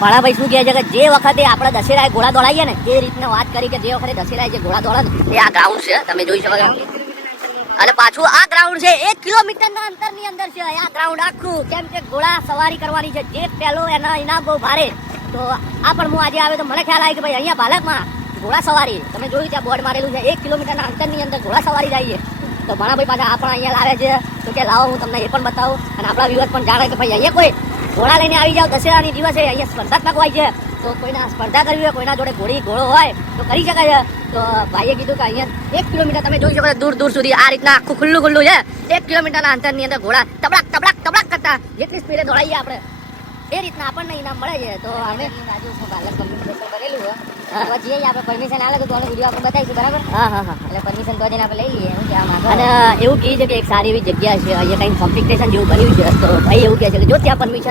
ભાણાભાઈ શું કહે છે કે જે વખતે આપણે દશેરાએ ઘોડા દોડાઈએ ને એ રીતના વાત કરી કે જે વખતે દશેરાએ જે ઘોડા દોડે ને એ આ ગ્રાઉન્ડ છે, તમે જોઈ શકો. અને પાછું આ ગ્રાઉન્ડ છે 1 કિલોમીટરના અંતરની અંદર છે આ ગ્રાઉન્ડ આખું, કેમ કે ઘોડા સવારી કરવાની છે. જે પહેલો એના ઇનામ બહુ ભારે. તો આ પણ હું આજે આવ્યો તો મને ખ્યાલ આવ્યો કે ભાઈ અહીંયા બાલકમાં ઘોડા સવારી, તમે જોયું ત્યાં બોર્ડ મારેલું છે 1 કિલોમીટરના અંતરની અંદર ઘોડા સવારી જાય છે. તો ભાણાભાઈ પાછા આ પણ અહીંયા લાવે છે. તો કે લાવો હું તમને એ પણ બતાવું અને આપણા વ્યુઅર પણ જાણે કે ભાઈ અહીંયા કોઈ ઘોડા લઈને આવી જાવ દશેરાની દિવસે અહીંયા સ્પર્ધાત્મક હોય છે. તો કોઈના સ્પર્ધા કરવી હોય, કોઈના જોડે ઘોડો હોય તો કરી શકાય છે. તો ભાઈએ કીધું કે અહીંયા 1 કિલોમીટર તમે જોઈ શકો દૂર દૂર સુધી આ રીતના આખું ખુલ્લું છે. 1 કિલોમીટરના અંતરની અંદર ઘોડા તબડાક કરતા જેટલી સ્પીડે દોડાઈએ આપણે એ રીતના આપણને ઇનામ મળે છે. તો અમે રાજુ બાલક કમ્યુનિકેશન કરેલું હોય પછી આપણે પરમિશન આવે તો આનો વિડીયો આપણે બતાવીશું, બરાબર? હા. એટલે પરમિશન તો જઈને આપણે લઈ લઈએ. શું કહેવા માંગો? અને એવું કહે છે કે એક સારી એવી જગ્યા છે, અહીંયા કંઈ કોમ્પિટિશન જેવું કર્યું છે. તો ભાઈ એવું કહે છે કે જો ત્યાં પરમિશન